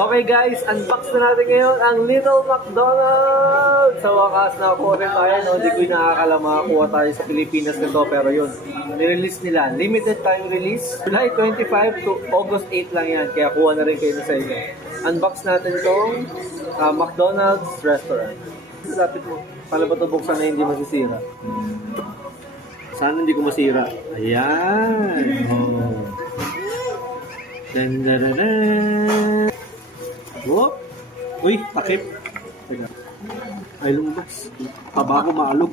Okay guys, unbox na natin ngayon ang Little McDonald's! Sa wakas, nakakuha rin tayo, no? Hindi ko nakakala makakuha tayo sa Pilipinas nito, pero yun, nirelease nila. Limited time release. July 25 to August 8 lang yan, kaya kuha na rin kayo sa inyo. Unbox natin itong McDonald's restaurant. Lapit mo, para ba ito buksan na hindi masisira? Sana hindi ko masira. Ayan! Oh. Dan, dan, dan, dan. Whoop! Uy, takip. Teka. Ay, lumabas. Haba ko maalog.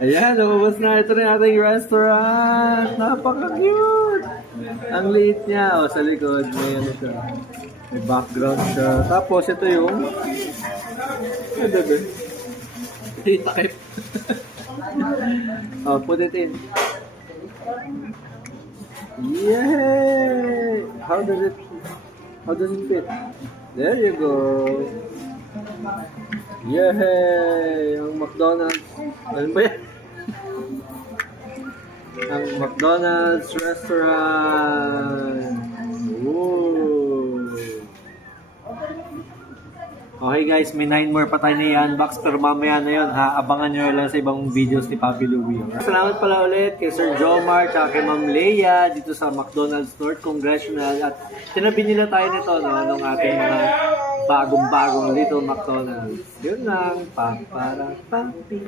Ayan, lumabas na. Ito na yung ating restaurant. Napaka-cute! Ang liit niya. O, sa likod. May ano siya. May background siya. Tapos, ito yung... Ano ba? Ay, takip. Oh, put it in. Yay! How does it fit? There you go. Yay! Ang McDonald's. Ano ba yan? Ang McDonald's restaurant. Woo! Okay guys, may 9 more pa tayo na i-unbox pero mamaya na yun ha. Abangan nyo lang sa ibang videos ni Papi Louie. Salamat pala ulit kay Sir Jomar at kay Ma'am Leia dito sa McDonald's North Congressional at tinabi nila tayo nito no, ng ating mga bagong-bagong Little McDonald's. Yun lang. Pampara, pampi.